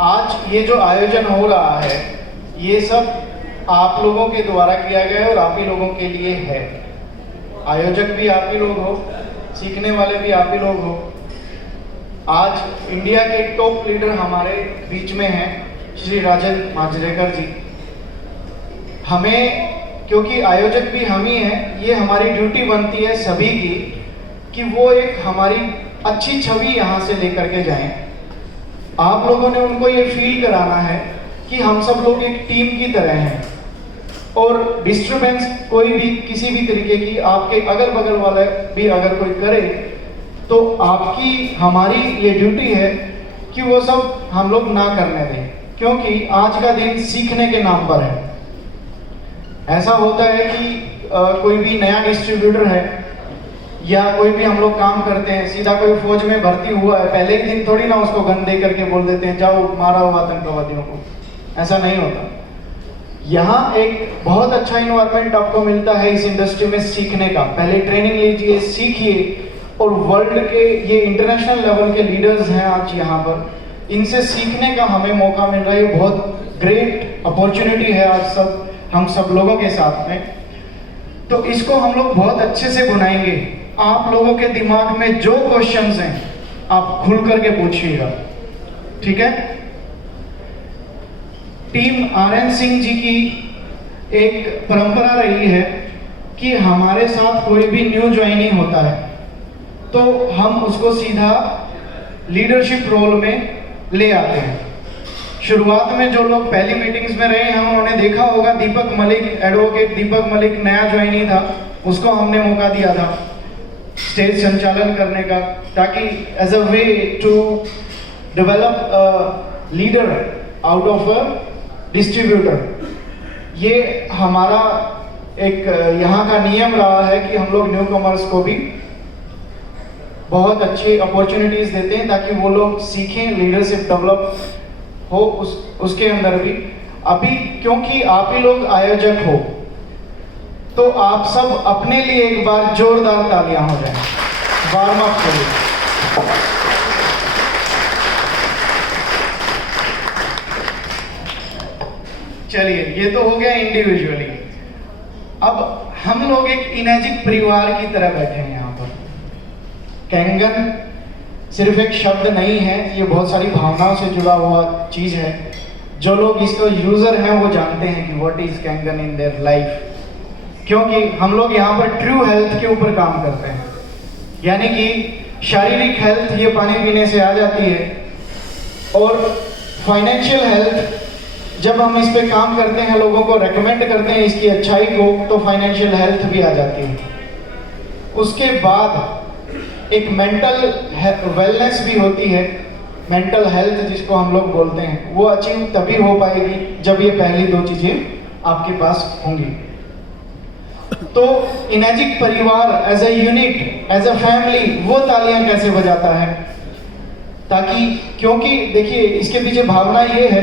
आज ये जो आयोजन हो रहा है ये सब आप लोगों के द्वारा किया गया है और आप ही लोगों के लिए है। आयोजक भी आप ही लोग हो, सीखने वाले भी आप ही लोग हो। आज इंडिया के टॉप लीडर हमारे बीच में हैं, श्री राजन मांजरेकर जी। हमें, क्योंकि आयोजक भी हम ही हैं, ये हमारी ड्यूटी बनती है सभी की कि वो एक हमारी अच्छी छवि यहाँ से लेकर के जाएं। आप लोगों ने उनको ये फील कराना है कि हम सब लोग एक टीम की तरह हैं और डिस्टरबेंस कोई भी किसी भी तरीके की आपके अगल बगल वाले भी अगर कोई करे तो आपकी हमारी ये ड्यूटी है कि वो सब हम लोग ना करने दें, क्योंकि आज का दिन सीखने के नाम पर है। ऐसा होता है कि कोई भी नया डिस्ट्रीब्यूटर है या कोई भी हम लोग काम करते हैं, सीधा कोई फौज में भर्ती हुआ है, पहले ही दिन थोड़ी ना उसको गन दे करके बोल देते हैं जाओ मारा हुआ आतंकवादियों को। ऐसा नहीं होता। यहाँ एक बहुत अच्छा इन्वायरमेंट आपको मिलता है इस इंडस्ट्री में सीखने का। पहले ट्रेनिंग लीजिए, सीखिए, और वर्ल्ड के ये इंटरनेशनल लेवल के लीडर्स हैं आज यहाँ पर, इनसे सीखने का हमें मौका मिल रहा है। बहुत ग्रेट अपॉर्चुनिटी है आज हम सब लोगों के साथ में। तो इसको हम लोग बहुत अच्छे से बुनाएंगे। आप लोगों के दिमाग में जो क्वेश्चंस हैं आप खुल करके पूछिएगा, ठीक है। टीम आरएन सिंह जी की एक परंपरा रही है कि हमारे साथ कोई भी न्यू ज्वाइनिंग होता है तो हम उसको सीधा लीडरशिप रोल में ले आते हैं। शुरुआत में जो लोग पहली मीटिंग्स में रहे हैं उन्होंने देखा होगा, दीपक मलिक, एडवोकेट दीपक मलिक नया ज्वाइनी था, उसको हमने मौका दिया था स्टेज संचालन करने का, ताकि as a way to develop leader out of a distributor. ये हमारा एक यहाँ का नियम रहा है कि हम लोग न्यू कमर्स को भी बहुत अच्छी अपॉर्चुनिटीज देते हैं ताकि वो लोग सीखें, लीडरशिप डेवलप हो उसके अंदर भी। अभी क्योंकि आप ही लोग आयोजक हो तो आप सब अपने लिए एक बार जोरदार तालियां हो जाए, वार्म अप करिए। चलिए, ये तो हो गया इंडिविजुअली। अब हम लोग एक इनेजिक परिवार की तरह बैठे हैं यहाँ पर। कैंगन सिर्फ एक शब्द नहीं है, ये बहुत सारी भावनाओं से जुड़ा हुआ चीज है। जो लोग इसको यूजर हैं वो जानते हैं कि what is Kangen in their life, क्योंकि हम लोग यहाँ पर ट्रू हेल्थ के ऊपर काम करते हैं। यानी कि शारीरिक हेल्थ ये पानी पीने से आ जाती है, और फाइनेंशियल हेल्थ जब हम इस पे काम करते हैं, लोगों को रेकमेंड करते हैं इसकी अच्छाई को, तो फाइनेंशियल हेल्थ भी आ जाती है। उसके बाद एक मेंटल वेलनेस भी होती है, मेंटल हेल्थ जिसको हम लोग बोलते हैं, वो अचीव तभी हो पाएगी जब ये पहली दो चीजें आपके पास होंगी। तो इनेजिक परिवार as a unit, as a family, वो तालियां कैसे बजाता है? ताकि, क्योंकि देखिए इसके पीछे भावना ये है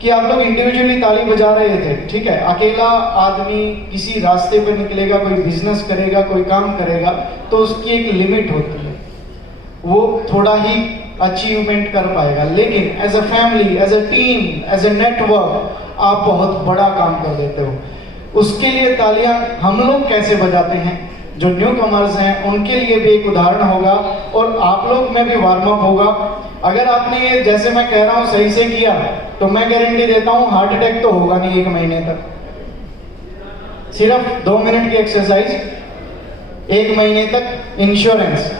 कि आप लोग इंडिविजुअली ताली बजा रहे थे, ठीक है। अकेला आदमी किसी रास्ते पर निकलेगा, कोई बिजनेस करेगा, कोई काम करेगा, तो उसकी एक लिमिट होती है, वो थोड़ा ही अचीवमेंट कर पाएगा। लेकिन as a family, as a team, as a network आप बहुत बड़ा काम कर देते हो। उसके लिए तालियां हम लोग कैसे बजाते हैं, जो न्यू कमर्स हैं उनके लिए भी एक उदाहरण होगा और आप लोग में भी वार्म अप होगा। अगर आपने ये जैसे मैं कह रहा हूँ सही से किया तो मैं गारंटी देता हूँ हार्ट अटैक तो होगा नहीं 1 महीने तक। सिर्फ 2 मिनट की एक्सरसाइज 1 महीने तक इंश्योरेंस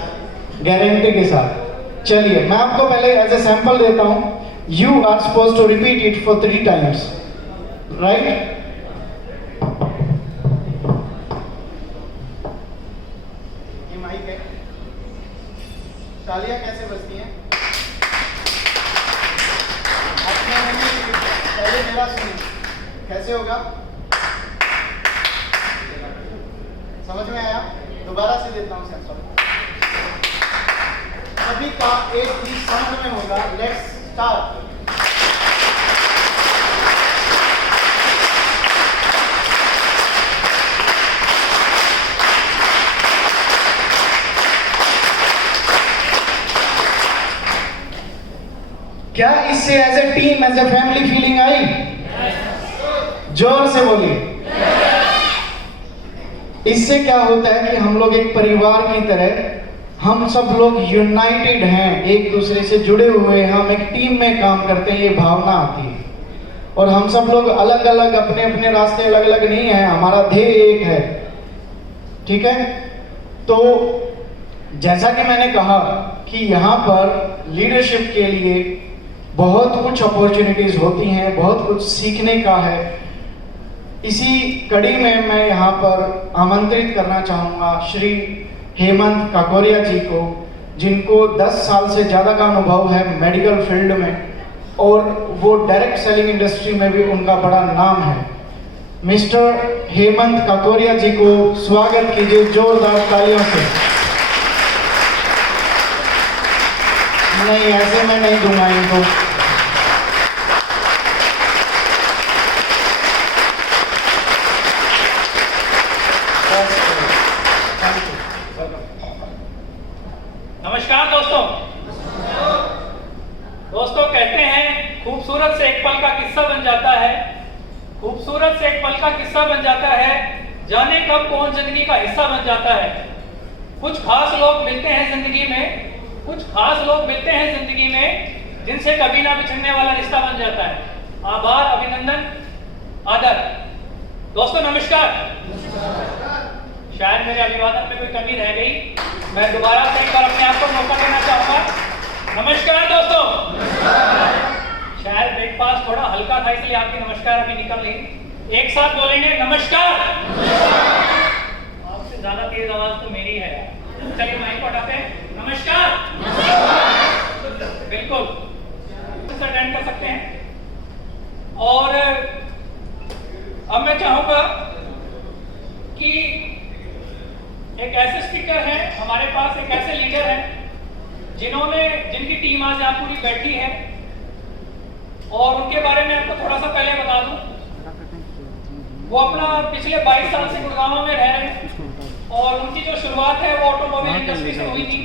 गारंटी के साथ। चलिए मैं आपको पहले एज ए सैंपल देता हूँ। You are suppose to repeat it for 3 times, right? तालियां कैसे बजती हैं? अपने पहले मेरा सुनिए, कैसे होगा? समझ में आया? दोबारा से देता हूं सैंपल। सभी का एक ही साउंड में होगा। Let's start. क्या इससे as a team, as a family feeling आई? जोर से बोलिए। इससे क्या होता है कि हम लोग एक परिवार की तरह, हम सब लोग यूनाइटेड हैं, एक दूसरे से जुड़े हुए हैं, हम एक टीम में काम करते हैं, ये भावना आती है। और हम सब लोग अलग अलग, अपने अपने रास्ते अलग अलग नहीं हैं, हमारा ध्येय एक है। ठीक है, तो जैसा कि मैंने कहा कि यहाँ पर लीडरशिप के लिए बहुत कुछ अपॉर्चुनिटीज होती हैं, बहुत कुछ सीखने का है। इसी कड़ी में मैं यहाँ पर आमंत्रित करना चाहूँगा श्री हेमंत काकोरिया जी को, जिनको 10 साल से ज़्यादा का अनुभव है मेडिकल फील्ड में, और वो डायरेक्ट सेलिंग इंडस्ट्री में भी उनका बड़ा नाम है। मिस्टर हेमंत काकोरिया जी को स्वागत कीजिए जोरदार तालियों से। नहीं, ऐसे मैं नहीं दूंगा इनको। नमस्कार दोस्तों। दोस्तों कहते हैं खूबसूरत से एक पल का किस्सा बन जाता है, खूबसूरत से एक पल का किस्सा बन जाता है, जाने कब कौन जिंदगी का हिस्सा बन जाता है। कुछ खास लोग मिलते हैं जिंदगी में, कुछ खास लोग मिलते हैं जिंदगी में जिनसे कभी ना बिछड़ने वाला रिश्ता बन जाता है। आभार, अभिनंदन, आदर। दोस्तों नमस्कार। शायद मेरे अभिवादन में कोई कमी रह गई, मैं दोबारा से एक बार अपने आप को मौका देना चाहूंगा। नमस्कार दोस्तों। शायद ब्रेकफास्ट थोड़ा हल्का था इसलिए आपकी नमस्कार अभी निकल रही। एक साथ बोलेंगे नमस्कार। आपसे ज्यादा तेज आवाज तो मेरी है। चलिए माइक को हटाते हैं। नमस्कार। बिल्कुल अटेंड कर सकते हैं। और अब मैं चाहूंगा कि एक ऐसे स्पीकर हैं हमारे पास, एक ऐसे लीडर हैं जिनकी टीम आज यहाँ पूरी बैठी है, और उनके बारे में आपको थोड़ा सा पहले बता दूं। वो अपना पिछले 22 साल से गुड़गांव में रह रहे हैं, और उनकी जो शुरुआत है वो ऑटोमोबाइल इंडस्ट्री से हुई थी।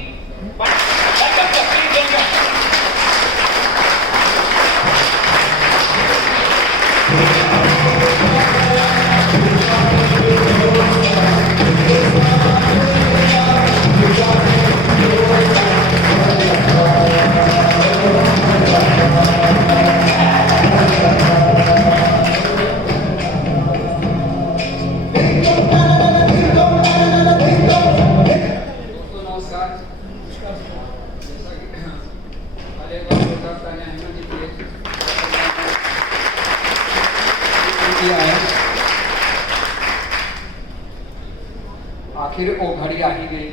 आखिर वो घड़ी आ ही गई।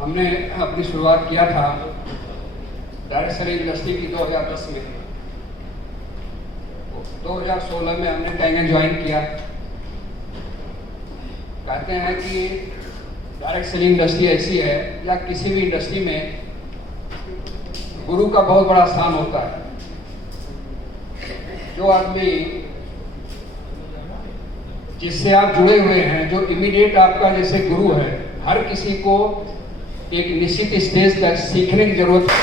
हमने अपनी शुरुआत किया था डायरेक्ट सेलिंग इंडस्ट्री की 2010 में। 2016 में हमने टैंगन ज्वाइन किया। कहते हैं कि डायरेक्ट सेलिंग इंडस्ट्री ऐसी है, या किसी भी इंडस्ट्री में गुरु का बहुत बड़ा स्थान होता है। जो आदमी जिससे आप जुड़े हुए हैं, जो इमीडिएट आपका जैसे गुरु है, हर किसी को एक निश्चित स्टेज तक सीखने की जरूरत है।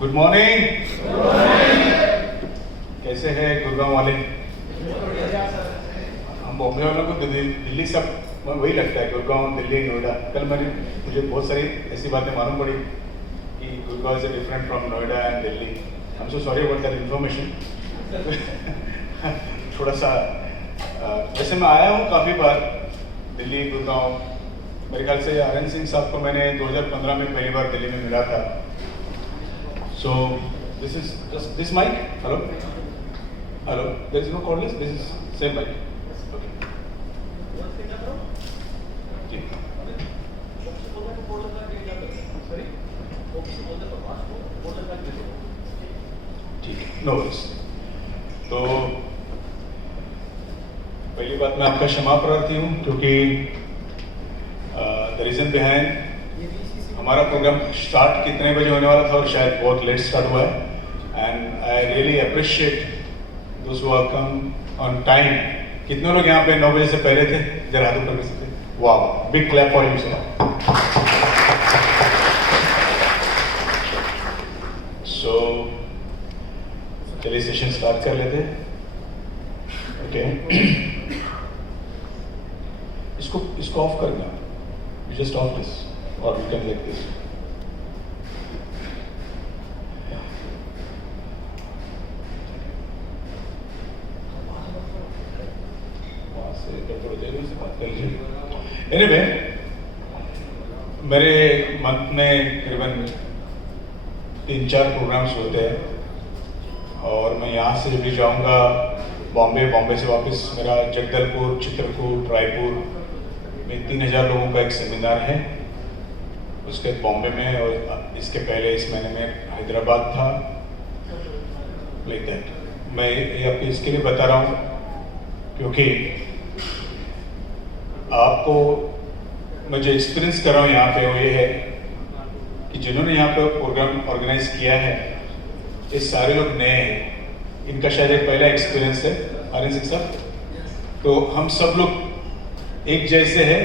Good morning. कैसे कैसे है गुड़गांव वाले? हम बॉम्बे वालों को दिल्ली सब वही लगता है, गुड़गांव, दिल्ली, नोएडा। कल मुझे बहुत सारी ऐसी बातें मालूम पड़ी कि Gurgaon is different from Noida and Delhi. I am so sorry about that information. थोड़ा सा वैसे मैं आया हूँ काफ़ी बार दिल्ली, गुड़गांव। मेरे ख्याल से आर्यन सिंह साहब को मैंने 2015 में पहली बार दिल्ली में मिला था। So this is just this mic. Hello hello, there is no cordless, this is same mic. ठीक है, नो वरीज। तो पहली बात मैं आपका क्षमा प्रार्थी हूँ, क्योंकि द रीजन बिहाइंड हमारा प्रोग्राम स्टार्ट कितने बजे होने वाला था और शायद बहुत लेट स्टार्ट हुआ है। And I really appreciate those who have come on time. कितने लोग यहाँ पे 9 बजे से पहले थे? जरा हाथ ऊपर कर सकते? वाह, big clap for you sir. So चलिए सेशन स्टार्ट कर लेते हैं। ओके, इसको ऑफ करना। You just off this, or you can like this. वहाँ से थोड़ी देर में से बात कर लीजिए। Anyway, मेरे मंथ में करीबन 3-4 प्रोग्राम्स होते हैं और मैं यहाँ से भी जाऊँगा बॉम्बे से वापस मेरा जगदलपुर, चित्रकूट, रायपुर में 3000 लोगों का एक सेमिनार है, उसके बॉम्बे में, और इसके पहले इस महीने में हैदराबाद था। Like that. मैं ये आपको इसके लिए बता रहा हूँ क्योंकि आपको मैं जो एक्सपीरियंस कर रहा हूँ यहाँ पे वो ये है कि जिन्होंने यहाँ पे प्रोग्राम ऑर्गेनाइज किया है ये सारे लोग नए हैं। इनका शायद एक पहला एक्सपीरियंस है आर्यन सिंह साहब। तो हम सब लोग एक जैसे हैं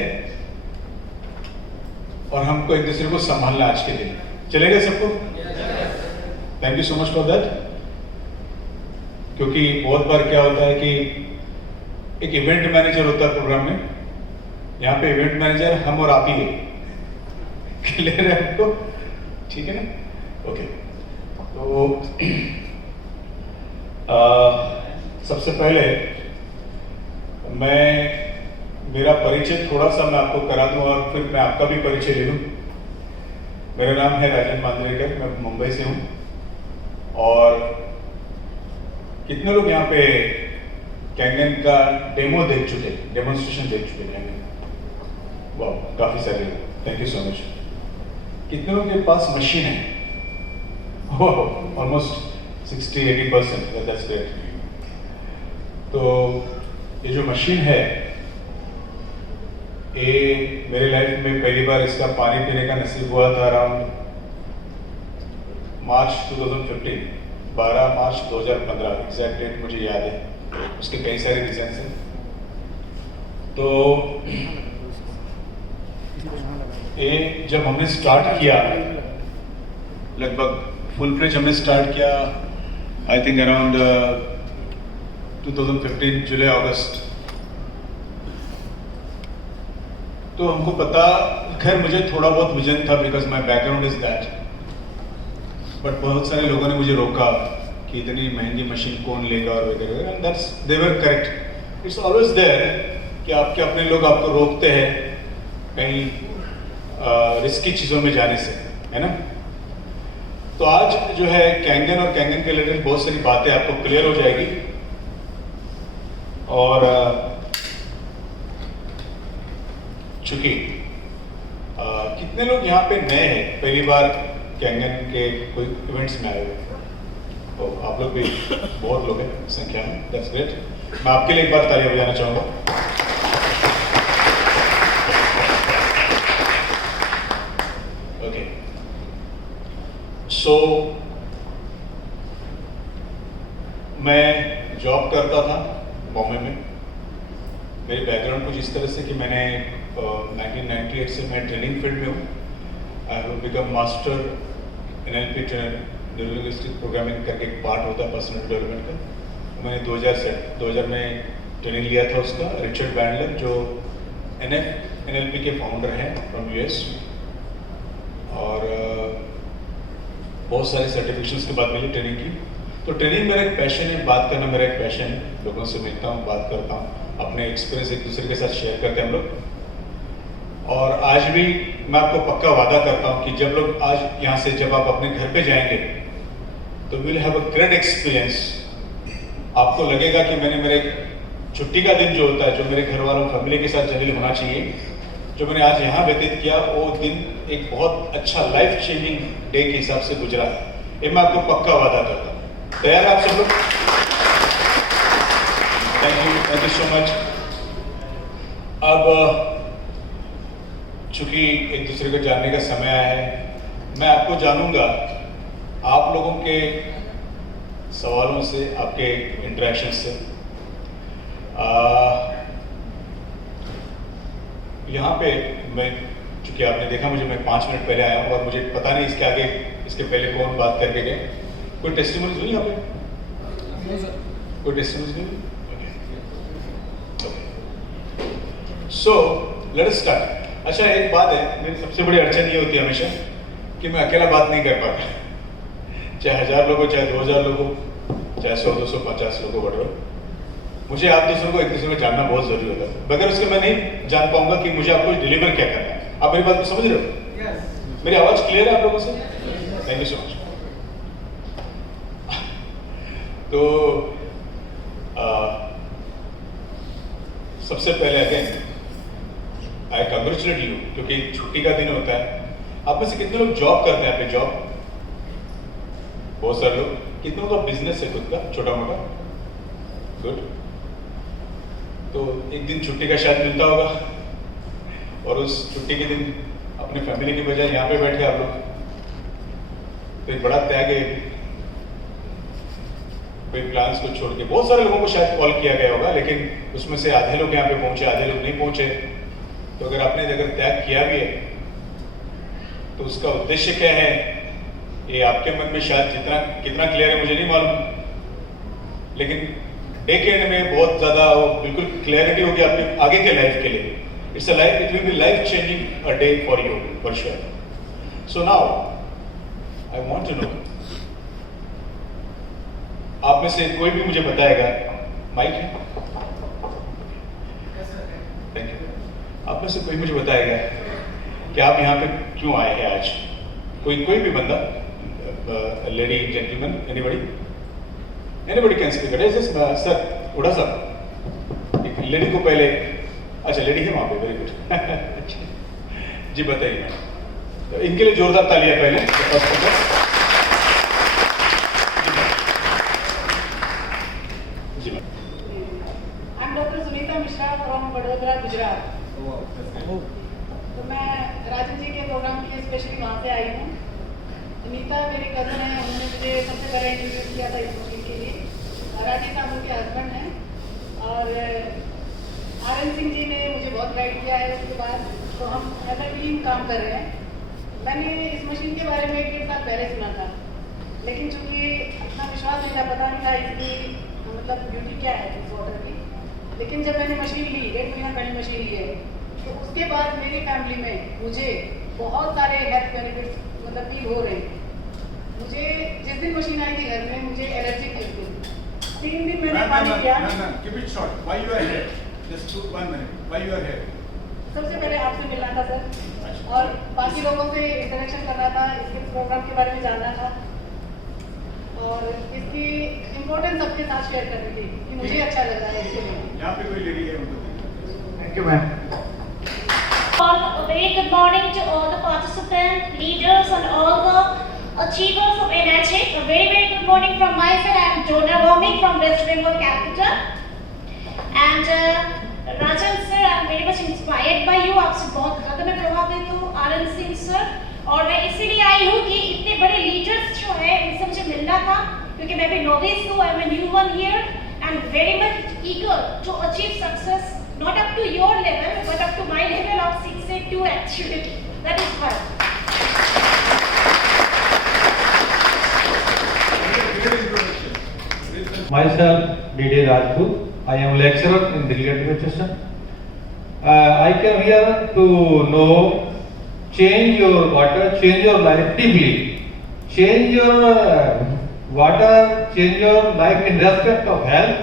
और हमको एक दूसरे को संभालना आज के दिन। चलेगा सबको? Thank you so much for that. क्योंकि बहुत बार क्या होता है कि एक इवेंट मैनेजर होता है प्रोग्राम में, यहाँ पे इवेंट मैनेजर हम और आप ही है। क्लियर है आपको? ठीक है ना? ओके। तो सबसे पहले मेरा परिचय थोड़ा सा मैं आपको करा दूं और फिर मैं आपका भी परिचय ले लूं। मेरा नाम है राजन मांजरेकर, मैं मुंबई से हूं। और कितने लोग यहाँ पे कैंगन का डेमो देख चुके, डेमोन्स्ट्रेशन देख चुके कैंगन? वाह, काफी सारे लोग, थैंक यू सो मच। कितने लोगों के पास मशीन है? Almost 60-80%, that's great. तो ये जो मशीन है ये मेरे लाइफ में पहली बार इसका पानी पीने का नसीब हुआ था अराउंड मार्च 2015, 12 मार्च 2015, एग्जैक्ट डेट मुझे याद है। उसके कई सारे रीजंस हैं। तो ये जब हमने स्टार्ट किया, लगभग फुल फ्लेज हमने स्टार्ट किया आई थिंक अराउंड 2015 जुलाई अगस्त। तो हमको पता, खैर मुझे थोड़ा बहुत विजन था because my background is that, but बहुत सारे लोगों ने मुझे रोका कि इतनी महंगी मशीन कौन लेगा और वगैरह। And that's they were correct. It's always there कि आपके अपने लोग आपको रोकते हैं कहीं रिस्की चीज़ों में जाने से, है ना? तो आज जो है कैंगन और कैंगन के रिलेटेड बहुत सारी बातें आपको क्लियर हो जाएगी। और चूंकि कितने लोग यहाँ पे नए हैं, पहली बार कैंगन के कोई इवेंट्स में आए हुए? तो आप लोग भी बहुत लोग हैं संख्या में, दैट्स ग्रेट। मैं आपके लिए एक बार तालियां बजाना चाहूँगा। ओके, सो मैं जॉब करता था बॉम्बे में। मेरे बैकग्राउंड कुछ इस तरह से कि मैंने 1998 से मैं ट्रेनिंग फील्ड में हूँ। I have become master NLP trainer, neuro linguistic programming करके एक पार्ट होता है पर्सनल डेवलपमेंट का। मैंने 2000 में ट्रेनिंग लिया था उसका। रिचर्ड बैंडलर जो NLP के फाउंडर हैं फ्रॉम US, और बहुत सारे सर्टिफिकेशंस के बाद मिली ट्रेनिंग की। तो ट्रेनिंग मेरा एक पैशन है, बात करना मेरा एक पैशन है, लोगों से मिलता हूँ, बात करता हूँ, अपने एक्सपीरियंस एक दूसरे के साथ शेयर करते हैं हम लोग। और आज भी मैं आपको पक्का वादा करता हूँ कि जब लोग आज यहाँ से जब आप अपने घर पे जाएंगे तो will have a great experience. आपको लगेगा कि मैंने मेरे छुट्टी का दिन जो होता है, जो मेरे घर वालों फैमिली के साथ जनरली होना चाहिए, जो मैंने आज यहाँ व्यतीत किया, वो दिन एक बहुत अच्छा लाइफ चेंजिंग डे के हिसाब से गुजरा। ये मैं आपको पक्का वादा करता हूँ। तैयार है आप सब लोग? Thank you so much. अब चूंकि एक दूसरे को जानने का समय आया है, मैं आपको जानूंगा आप लोगों के सवालों से, आपके इंटरेक्शन से। यहाँ पे मैं, चूंकि आपने देखा मुझे, मैं 5 मिनट पहले आया हूँ और मुझे पता नहीं इसके आगे, इसके पहले कौन बात करके गए। कोई टेस्टिमोनीज हुई यहाँ पे? कोई टेस्टिमोनीज नहीं? So let us start. अच्छा, एक बात है, मेरी सबसे बड़ी अड़चन ये होती है हमेशा कि मैं अकेला बात नहीं कर पाता। चाहे 1000 लोग हो, चाहे 2000 लोग हो, चाहे 100, 200, 50 लोग बढ़ रहे, मुझे आप दूसरों को, एक दूसरे को जानना बहुत जरूरी होता है। बगैर उसके मैं नहीं जान पाऊंगा कि मुझे आपको डिलीवर क्या करना है। आप मेरी बात को समझ रहे हो? yes. मेरी आवाज क्लियर है आप लोगों से? Thank you so much. तो सबसे पहले अगेन आई कंग्रेचुलेट यू, क्योंकि छुट्टी का दिन होता है। आप में से कितने लोग जॉब करते हैं? अपने जॉब बहुत सारे लोग। कितनों का बिजनेस है खुद का, छोटा मोटा? गुड। तो एक दिन छुट्टी का शायद मिलता होगा, और उस छुट्टी के दिन अपनी फैमिली की बजाय यहाँ पे बैठे आप लोग, तो एक बड़ा त्याग है। कोई प्लान्स को छोड़ के बहुत सारे लोगों को शायद कॉल किया गया होगा, लेकिन उसमें से आधे लोग यहाँ पे पहुंचे, आधे लोग नहीं पहुंचे। तो अगर आपने अगर त्याग किया भी है तो उसका उद्देश्य क्या है, ये आपके मन में शायद कितना क्लियर है मुझे नहीं मालूम, लेकिन डे के एंड में बहुत ज्यादा बिल्कुल क्लैरिटी होगी आपके आगे के लाइफ के लिए। It's a life, it will be life changing a day for you for sure. So now I want to know, आप में से कोई भी मुझे बताएगा, माइक है? Thank you. आप में से कोई मुझे बताएगा कि आप यहाँ पे क्यों आए हैं आज? कोई भी बंदा, lady, gentleman, anybody can speak. Sir थोड़ा सा एक लेडी को पहले, अच्छा लेडी है वहाँ पे, वेरी गुड। जी बताइए मैम। तो इनके लिए जोरदार तालियां पहले। जी ma'am. I'm Dr. Sunita Mishra from Vadodara, Gujarat. तो मैं राजन जी के प्रोग्राम के लिए स्पेशली वहाँ से आई हूँ। अनीता मेरी कज़न है, उन्होंने मुझे सबसे पहले इंट्रोड्यूस किया था इस मूवी के लिए। राजेश साहब उनके हस्बैंड हैं, और RN सिंह जी ने मुझे बहुत गाइड किया है। उसके बाद तो हम एज अ टीम काम कर रहे हैं। मैंने इस मशीन के बारे में 1-1.5 साल पहले सुना था, लेकिन चूँकि अपना विश्वास नहीं था, पता नहीं था इसकी मतलब ब्यूटी क्या है इस वाटर की। लेकिन जब मैंने मशीन ली, 1.5 महीना पहले मशीन ली है, तो उसके बाद मेरी फैमिली में मुझे बहुत सारे हेल्थ बेनिफिट्स मतलब फील हो रहे हैं। मुझे जिस दिन मशीन आई थी घर में, मुझे एलर्जी थी उस दिन। 3 दिन मैंने पानी किया। Keep it short. Why you are here? Just 1 minute. Why you are here? सबसे पहले आपसे मिलना था सर, और बाकी लोगों से इंटरेक्शन करना था, इसके प्रोग्राम के बारे में जानना था, और इसकी इम्पोर्टेंस सबके साथ शेयर करनी थी कि मुझे अच्छा लग रहा है इसके लिए। यहाँ पे कोई लेडी है उनको। Thank you ma'am. A very good morning to all the participants, leaders and all the achievers of NHA. A very good morning from my side. I am Jona Vomik from West Bengal capital. And Rajan sir, I am very much inspired by you. आपसे बहुत ज़्यादा मैं प्रभावित हूँ, RN Singh sir. और मैं इसीलिए आई हूँ कि इतने बड़े लीडर्स जो है इनसे मुझे मिलना था, क्योंकि मैं भी नोविस हूँ, I am a new one here and very much eager to achieve success, not up to your level but up to my level of 682 actually. That is why. Great introduction. Myself, D.D. Rajput. I am lecturer in Delhi Administration. I came here to know, change your water, change your life deeply. Change your water, change your life in respect of health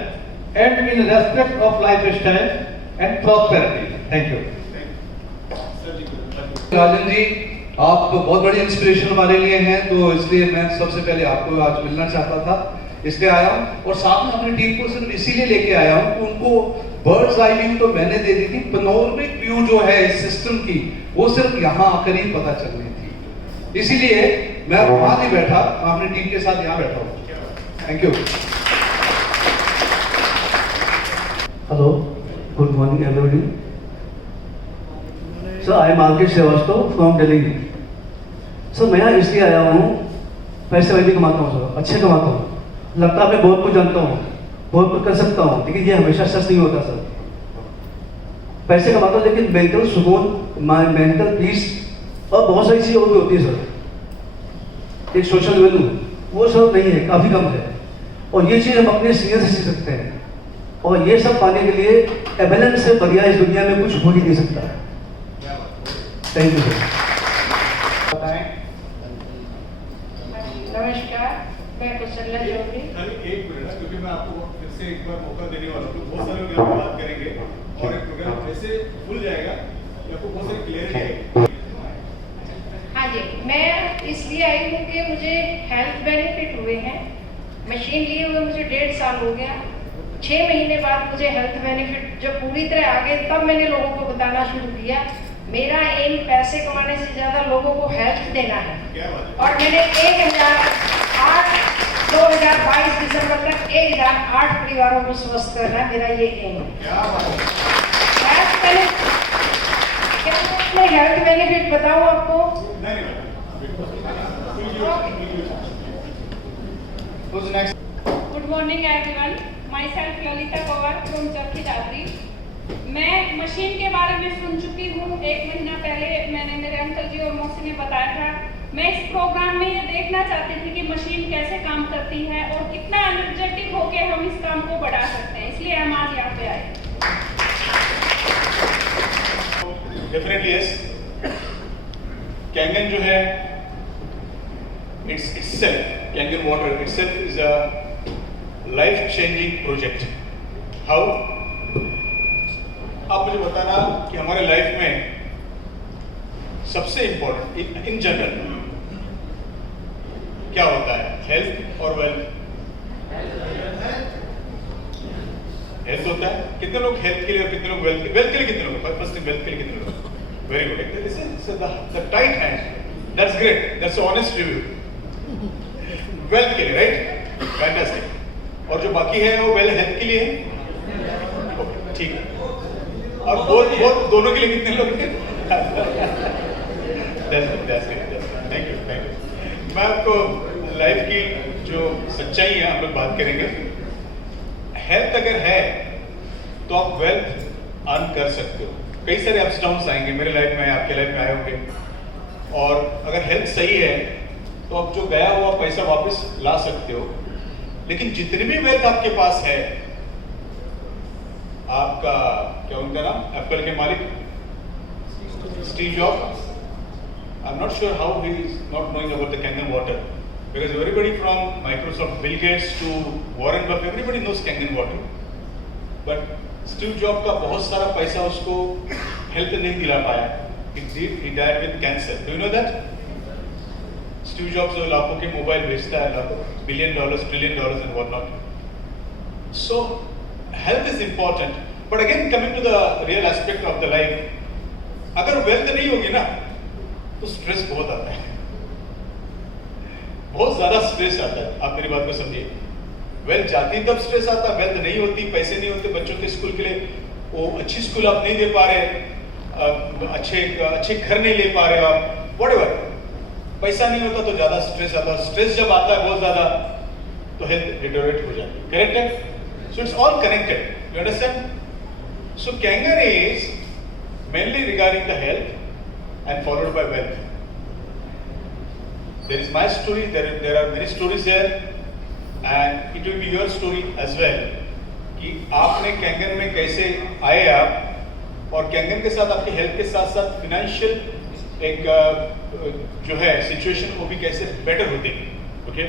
and in respect of lifestyle and prosperity. Thank you. Rajan ji, आप बहुत बड़ी inspiration हमारे लिए हैं, तो इसलिए मैं सबसे पहले आपको आज मिलना चाहता था, इसलिए आया हूँ। और साथ में अपनी टीम को सिर्फ इसीलिए लेके आया हूँ कि उनको बर्ड्स आई व्यू तो मैंने दे दी थी, पेनोरमिक व्यू जो है इस सिस्टम की, वो सिर्फ यहाँ आकर ही पता चल रही थी। इसीलिए मैं वहाँ नहीं बैठा, अपनी टीम के साथ यहाँ बैठा हूँ। Thank you. Hello, good morning everybody. Sir, I am RK Srivastava from Delhi. Sir, मैं यहाँ इसलिए आया हूँ, पैसे वैसे कमाता हूँ सर, अच्छे कमाता हूँ, लगता है मैं बहुत कुछ जानता हूँ, बहुत कुछ कर सकता हूँ, लेकिन ये हमेशा सच नहीं होता सर। पैसे कमाता हूँ लेकिन मेंटल सुकून, मेंटल पीस और बहुत सारी चीज़ें और भी होती है सर। एक सोशल वैल्यू वो सब नहीं है, काफ़ी कम है, और ये चीज़ हम अपने सीनियर से सीख सकते हैं। और ये सब पाने के लिए एबेलेंस से बढ़िया इस दुनिया में कुछ हो ही नहीं सकता। Thank you sir. नमस्कार, मैं कुशला चौधरी। एक मिनट, क्योंकि मैं आपको फिर से एक बार मौका देने वाला हूँ। बहुत सारे लोग बात करेंगे और एक प्रोग्राम ऐसे खुल जाएगा कि आपको बहुत सारी क्लियरिटी आएगी। हाँ जी, मैं इसलिए आई हूँ कि मुझे हेल्थ बेनिफिट हुए हैं। मशीन लिए हुए मुझे 1.5 साल हो गया। 6 महीने बाद मुझे हेल्थ बेनिफिट जब पूरी तरह आ गए, तब मैंने लोगों को बताना शुरू किया। मेरा एम पैसे कमाने से ज़्यादा लोगों को हेल्थ देना है, और मैंने 2022 दिसंबर तक 1008 परिवारों को स्वस्थ करना, मेरा ये एम है। हेल्थ बेनिफिट बताऊं आपको? Good morning everyone, myself Lalita Pawar from Charkhi Dadri. मैं मशीन के बारे में सुन चुकी हूँ। 1 महीना पहले मैंने मेरे अंकल जी और मौसी ने बताया था। मैं इस प्रोग्राम में ये देखना चाहती थी कि मशीन कैसे काम करती है और कितना एनर्जेटिक होकर हम इस काम को बढ़ा सकते हैं, इसलिए हम आज यहाँ पे आए। Definitely yes. कैंगन जो है, Kangen water itself is a life-changing project. How? आप मुझे बताना कि हमारे लाइफ में सबसे इम्पोर्टेंट इन जनरल क्या होता है, हेल्थ और वेल्थ? हेल्थ होता है। कितने लोग हेल्थ के लिए और कितने लोग वेल्थ के लिए? कितने लोग? फर्स्ट वेल्थ के लिए कितने लोग? Very good. This is the tight hand. That's great, that's honest review. Wealth के लिए, राइट? फैंटास्टिक। और जो बाकी है वो वेल हेल्थ के लिए है, ठीक है। और वो दोनों के लिए कितने लोग हैं? Thank you. मैं आपको लाइफ की जो सच्चाई है हम लोग बात करेंगे। हेल्थ अगर है तो आप वेल्थ अर्न कर सकते हो। कई सारे अप्स डाउन्स आएंगे, मेरे लाइफ में, आपके लाइफ में आए होंगे। और अगर हेल्थ सही है तो आप जो गया हुआ पैसा वापस ला सकते हो। लेकिन जितनी भी वेल्थ आपके पास है, आपका क्या उनका नाम, एप्पल के मालिक Steve Jobs, I am not sure how he is not knowing about the Kangen water, because everybody from Microsoft, Bill Gates to Warren Buffett, everybody knows Kangen water. But Steve Job का बहुत सारा पैसा उसको health नहीं दिला पाया। He died with cancer. Do you know that? Steve Jobs जो लाखों के मोबाइल बेचता है, लाखों $billion, $1 trillion and whatnot. So health is important, but again coming to the real aspect of the life, अगर वेल्थ नहीं होगी ना तो स्ट्रेस बहुत आता है, बहुत ज्यादा स्ट्रेस आता है। आप मेरी बात को समझिए। वेल्थ जाती तब स्ट्रेस आता, वेल्थ नहीं होती, पैसे नहीं होते बच्चों के स्कूल के लिए, वो अच्छी स्कूल आप नहीं दे पा रहे, अच्छे घर नहीं ले पा रहे आप, व्हाटएवर, पैसा नहीं होता तो ज्यादा स्ट्रेस आता। स्ट्रेस जब आता है बहुत ज्यादा तो हेल्थ डिटोरेट हो जाती है। करेक्ट है? So it's all connected, you understand? So Kangen is mainly regarding the health and followed by wealth. There is my story, there are many stories here. And it will be your story as well कि आपने Kangen में कैसे आए आप, और Kangen के साथ आपकी हेल्थ के साथ साथ फिनेंशियल एक जो है सिचुएशन वो भी कैसे बेटर होती है. Okay,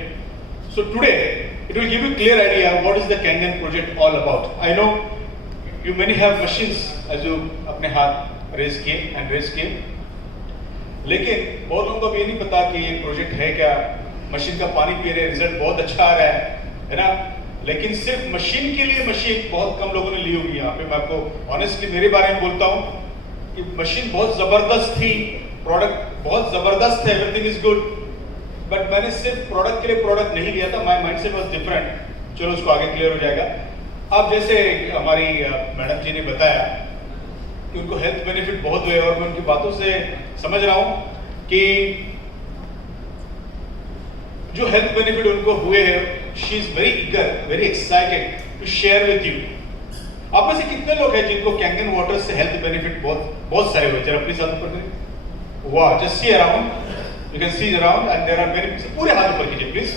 so today it will give you clear idea what is the Kangen project all about. I know you many have machines as you अपने हाथ रेज किए एंड रेज किए, लेकिन बहुत लोगों को भी ये नहीं पता कि ये प्रोजेक्ट है क्या. मशीन का पानी पी रहे हैं, रिजल्ट बहुत अच्छा आ रहा है ना, लेकिन सिर्फ मशीन के लिए मशीन बहुत कम लोगों ने ली होगी. यहाँ पे मैं आपको ऑनेस्टली मेरे बारे में बोलता हूँ कि मशीन बहुत ज़बरदस्त थी, प्रोडक्ट बहुत ज़बरदस्त है, एवरीथिंग इज गुड, बट मैंने सिर्फ प्रोडक्ट के लिए प्रोडक्ट नहीं लिया था. My mind set was different. चलो उसको आगे क्लियर हो जाएगा. अब जैसे हमारी मैडम जी ने बताया कि उनको हेल्थ बेनिफिट बहुत हुए, और मैं उनकी बातों से समझ रहा हूँ कि जो हेल्थ बेनिफिट उनको हुए हैं, she is very eager, very excited to share with you. आप में से कितने लोग हैं जिनको कैंगन वाटर से हेल्थ बेनिफिट बहुत सारे हुए? जरा प्लीज हाथ ऊपर करें. वाह, just see around, you can see around and there are many people. पूरे हाथ ऊपर कीजिए प्लीज.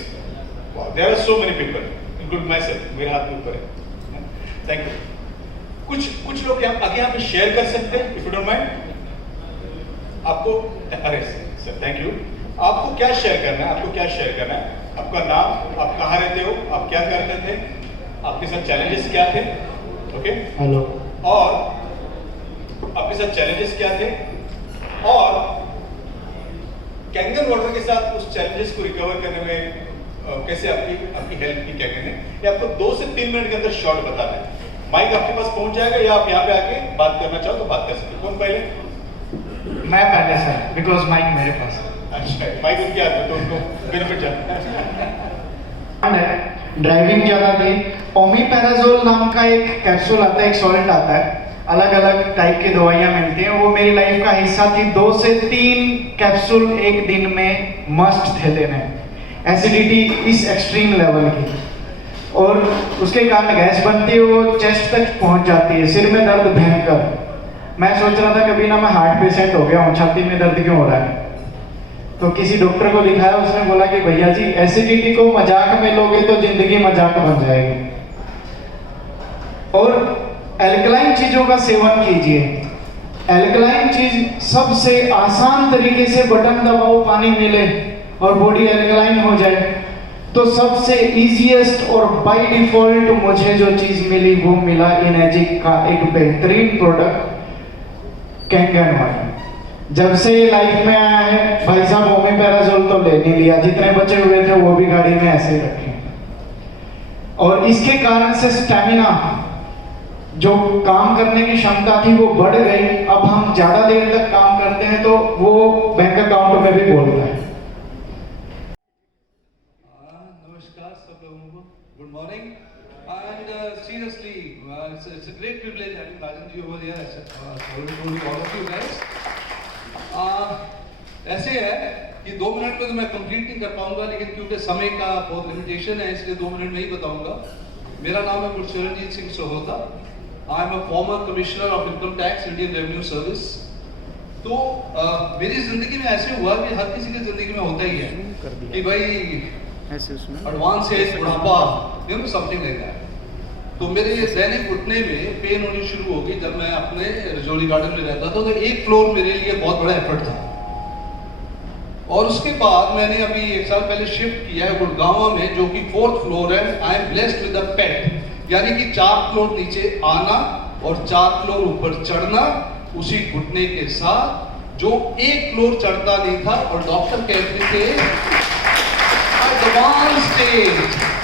वाह, there are so many people include myself. मेरे हाथ ऊपर है. Thank you. कुछ लोग आगे यहाँ पे शेयर कर सकते हैं इफ यू डोंट माइंड. आपको, अरे सर थैंक यू. आपको क्या शेयर करना है? आपको क्या शेयर करना है? आपका नाम, आप कहाँ रहते हो, आप क्या करते थे, आपके साथ चैलेंजेस क्या थे? Okay, hello. और आपके साथ चैलेंजेस क्या थे, और कैंगन वाटर के साथ उस चैलेंजेस को रिकवर करने में कैसे आपकी हेल्प की कैंगन ने. ये आपको 2 से 3 मिनट के अंदर शॉर्ट बताना है. माइक आपके पास पहुंच जाएगा, या आप यहाँ पे आके बात करना चाहो तो बात कर सकते हो. कौन पहले? मैं पहले सर, बिकॉज माइक मेरे पास है. अच्छा, माइक उनके हाथ में, तो उनको बेनिफिट जाता है. ड्राइविंग ज़्यादा थी. ओमीपैराजोल नाम का एक कैप्सूल आता है, एक सॉल्ट आता है, अलग अलग टाइप की दवाइयाँ मिलती हैं, वो मेरी लाइफ का हिस्सा थी. 2 से 3 कैप्सूल एक दिन में मस्ट थे लेने. एसिडिटी इस एक्सट्रीम लेवल की, और उसके कारण गैस बनती है, वो चेस्ट तक पहुंच जाती है, सिर में दर्द भयंकर. मैं सोच रहा था कभी ना मैं हार्ट पेशेंट हो गया हूँ, छाती में दर्द क्यों हो रहा है. तो किसी डॉक्टर को दिखाया, उसने बोला कि भैया जी एसिडिटी को मजाक में लोगे तो जिंदगी मजाक बन जाएगी, और एल्कलाइन चीजों का सेवन कीजिए. एल्कलाइन चीज सबसे आसान तरीके से बटन दबाओ, पानी मिले और बॉडी एल्कलाइन हो जाए. तो सबसे इजीएस्ट और बाय डिफॉल्ट मुझे जो चीज मिली वो मिला इनर्जिक का एक बेहतरीन प्रोडक्ट कैंगन वाटर. जब से ये लाइफ में आया है भाई साहब, ओमीपैराजोल तो ले नहीं लिया, जितने बचे हुए थे वो भी गाड़ी में ऐसे ही रखे, और इसके कारण से स्टैमिना, जो काम करने की क्षमता थी वो बढ़ गई. अब हम ज्यादा देर तक काम करते हैं तो वो बैंक अकाउंट में भी बोलता है. नमस्कार सब लोगों को, good morning. And seriously it's a great privilege having Rajan ji over here. All of you guys. ऐसे है कि 2 मिनट में तो मैं कंप्लीट नहीं कर पाऊंगा, लेकिन क्योंकि समय का बहुत लिमिटेशन है इसलिए 2 मिनट में ही बताऊंगा. मेरा नाम है गुरचरणजीत सिंह सहोता. आई am a former commissioner of income tax, Indian revenue service. तो मेरी जिंदगी में ऐसे हुआ कि हर किसी की जिंदगी में होता ही है कि भाई एडवांस एज, बुढ़ापा, समथिंग लाइक दैट. तो मेरे ये दैनिक उठने में पेन होनी शुरू हो गई जब मैं अपने रजौली गार्डन में रहता था. तो एक फ्लोर मेरे लिए बहुत बड़ा एफर्ट था, और उसके बाद मैंने अभी 1 साल पहले शिफ्ट किया है गुड़गांव में, जो कि 4th फ्लोर है. I am blessed with a pet, यानी कि 4 फ्लोर नीचे आना और 4 फ्लोर ऊपर चढ़ना उसी घुटने के साथ, जो 1 फ्लोर चढ़ता नहीं था. और डॉक्टर कहते थे एडवांस स्टेज,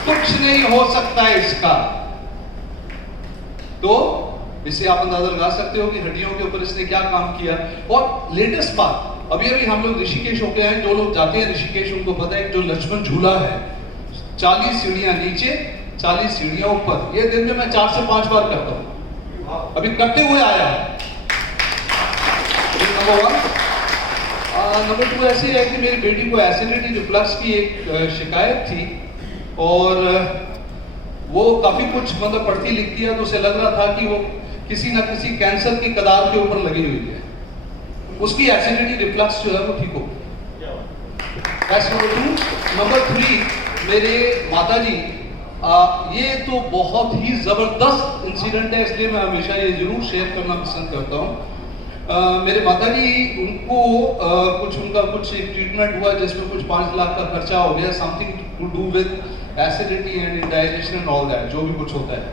कुछ नहीं हो सकता इसका. तो इससे आप अंदाजा लगा सकते हो कि हड्डियों के ऊपर इसने क्या काम किया. और लेटेस्ट बात, अभी हम लोग ऋषिकेश होके आए. जो लोग जाते हैं ऋषिकेश उनको पता है जो लक्ष्मण झूला है, 40 सीढ़ियां नीचे, 40 सीढ़ियां ऊपर, ये दिन में मैं 4 से 5 बार करता हूँ. अभी करते हुए आया. नंबर 1. नंबर 2 ऐसी है कि मेरी बेटी को एसिडिटी रिफ्लक्स की एक शिकायत थी, और वो काफी कुछ मतलब पढ़ती लिखती है, तो उसे लग रहा था कि वो किसी ना किसी कैंसर की कगार के ऊपर लगी हुई है. उसकी एसिडिटी रिफ्लक्स जो है वो ठीक हो गई. नंबर 2. नंबर 3, मेरे माताजी ये तो बहुत ही ज़बरदस्त इंसिडेंट है, इसलिए मैं हमेशा ये ज़रूर शेयर करना पसंद करता हूँ। मेरे माता जी उनको उनका कुछ ट्रीटमेंट हुआ जिसमें कुछ 5 लाख का खर्चा हो गया, something to do with acidity and indigestion and all that, जो भी कुछ होता है।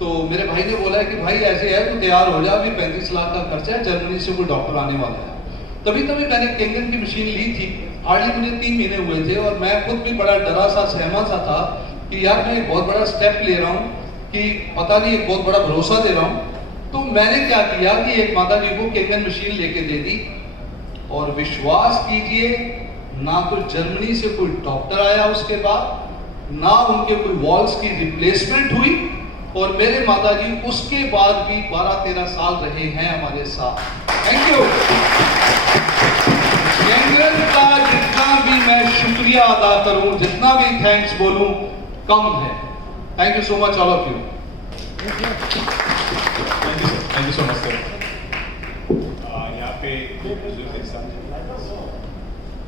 तो मेरे भाई ने बोला कि भाई ऐसे है तो तैयार हो जा, अभी 35 लाख का खर्चा है, जर्मनी से कोई डॉक्टर आने वाला है। तभी मैंने केंगन की मशीन ली थी, हार्डली मुझे 3 महीने हुए थे और मैं खुद भी बड़ा डरा सा सहमा सा था कि यार मैं एक बहुत बड़ा स्टेप ले रहा हूँ कि पता नहीं एक बहुत बड़ा भरोसा दे रहा हूँ। तो मैंने क्या किया कि एक माता जी को केंगन मशीन लेके दे दी और विश्वास कीजिए ना तो जर्मनी से कोई डॉक्टर आया उसके बाद, ना उनके कोई वॉल्स की रिप्लेसमेंट हुई और मेरे माता जी उसके बाद भी 12-13 साल रहे हैं हमारे साथ। Thank you. केंगन का जितना भी मैं शुक्रिया अदा करूं, जितना भी थैंक्स बोलूं कम है। Thank you so much all of you. Thank you so much sir. यहाँ पे बुजुर्ग इंसान, I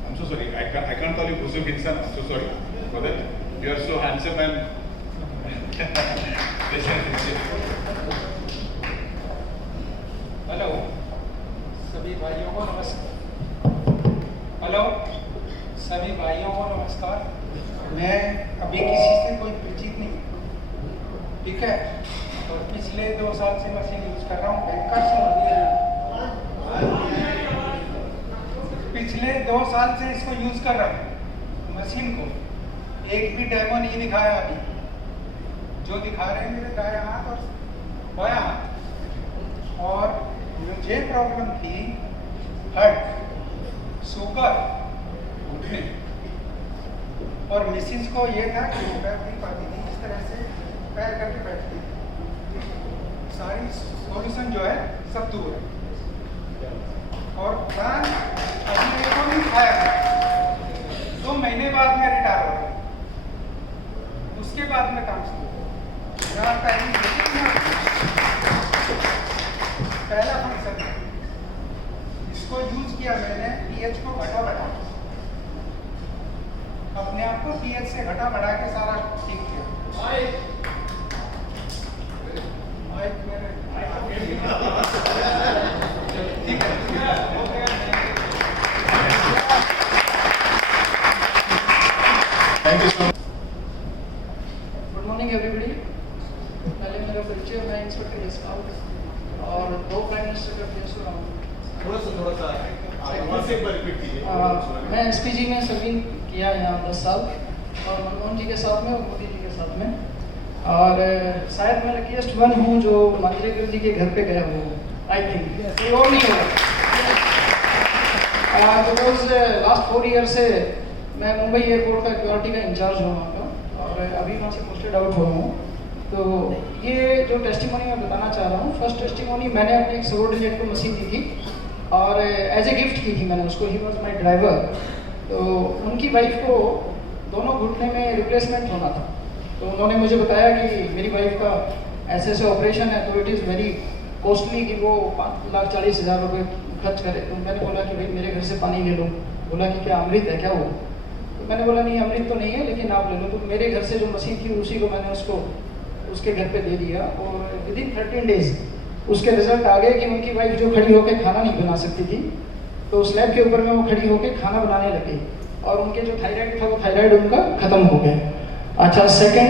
am so sorry, I can't call you बुजुर्ग इंसान, I am so sorry for that, you are so handsome and hello सभी भाइयों को नमस्कार। हेलो सभी भाइयों को नमस्कार। मैं अभी किसी से कोई परिचित नहीं, ठीक है, और पिछले 2 साल से मशीन यूज कर रहा हूँ। बैंकर पिछले 2 साल से इसको यूज कर रहा हूँ मशीन को, एक भी डेमो नहीं दिखाया अभी। जो दिखा रहे हैं मेरे दायां हाथ और बायां हाथ। और मुझे प्रॉब्लम थी हार्ट, शुगर, घुटने, और मिसिस को ये था कि वो बैठ नहीं पाती थी, इस तरह से पैर करके बैठती थी। सारी सॉल्यूशन जो है सब दूर है। और प्लान अभी मेरे को नहीं खाया, 2 महीने बाद मैं रिटायर हो गया, उसके बाद में काम शुरू। पहला फंक्शन इसको यूज किया मैंने, पीएच को घटा बढ़ा, अपने आप को पीएच से घटा बढ़ा के सारा ठीक किया। ठीक है, thank you so much. Good morning everybody. पहले मेरा परिचय, मैं इंस्पेक्टर स्काउट और 2 प्राइम मिनिस्टर का फेस हो रहा हूँ। थोड़ा सा से रिपीट कीजिए। मैं एसपीजी में सर्विंग किया यहाँ 10 साल, और मनमोहन जी के साथ में और मोदी जी के साथ में, और शायद मैं लकीएस्ट वन हूँ जो मांजरेकर जी के घर पे गया हूँ, आई थिंक कोई और नहीं होगा। बिकॉज लास्ट 4 ईयर से मैं मुंबई एयरपोर्ट का सिक्योरिटी का इंचार्ज हूँ वहाँ का, और अभी वहाँ से पोस्टेड आउट हुआ हूँ। तो ये जो टेस्टिमोनी मैं बताना चाह रहा हूँ, फर्स्ट टेस्टिमोनी मैंने अपने एक सबॉर्डिनेट को मशीन दी थी और एज ए गिफ्ट की थी मैंने उसको, ही वॉज माई ड्राइवर। तो उनकी वाइफ को दोनों घुटने में रिप्लेसमेंट होना था, तो उन्होंने मुझे बताया कि मेरी वाइफ का ऐसे ऐसे ऑपरेशन है, तो इट इज़ वेरी कॉस्टली कि वो 5,40,000 रुपये खर्च करे। तो मैंने बोला कि भाई मेरे घर से पानी ले लो। बोला कि क्या अमृत है क्या वो? तो मैंने बोला नहीं अमृत तो नहीं है, लेकिन आप ले लो। तो मेरे घर से जो मशीन थी उसी को मैंने उसको उसके घर पे दे दिया, और विदिन 13 डेज उसके रिजल्ट आ गए कि उनकी वाइफ जो खड़ी होकर खाना नहीं बना सकती थी, तो स्लैब के ऊपर में वो खड़ी होकर खाना बनाने लगी, और उनके जो थायराइड था वो थायराइड उनका खत्म हो गया। अच्छा, सेकंड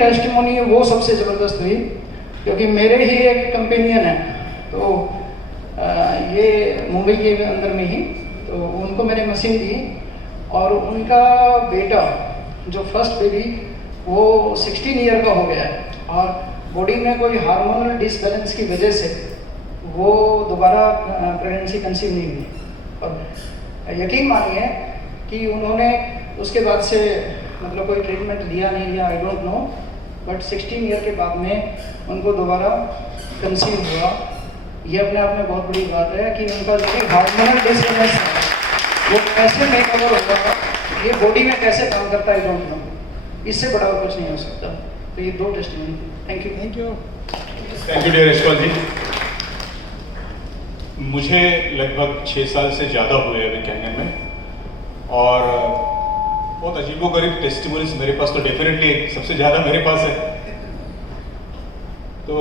टेस्टिमोनी वो सबसे ज़बरदस्त हुई, क्योंकि मेरे ही एक कंपेनियन है, तो ये मुंबई के अंदर में ही, तो उनको मैंने मशीन दी, और उनका बेटा जो फर्स्ट बेबी वो 16 ईयर का हो गया है, और बॉडी में कोई हार्मोनल डिसबैलेंस की वजह से वो दोबारा प्रेगनेंसी कंसीव नहीं हुई। और यकीन मानिए कि उन्होंने उसके बाद से मतलब कोई ट्रीटमेंट लिया नहीं लिया, I don't know, but 16 year के बाद में उनको दोबारा कंसीव हुआ। ये अपने आप में बहुत बड़ी बात है कि उनका जो हार्मोनल डिसबैलेंस है वो कैसे मेकओवर होता है, ये बॉडी में कैसे काम करता है, आई डोंट नो। इससे बड़ा और कुछ नहीं हो सकता। तो ये 2 testimony. Thank you dear Yashpal ji. मुझे लगभग 6 साल से ज़्यादा हुए अभी कैंगन में, और बहुत अजीबोगरीब टेस्टिमोनीज मेरे पास तो डेफिनेटली सबसे ज़्यादा मेरे पास है। तो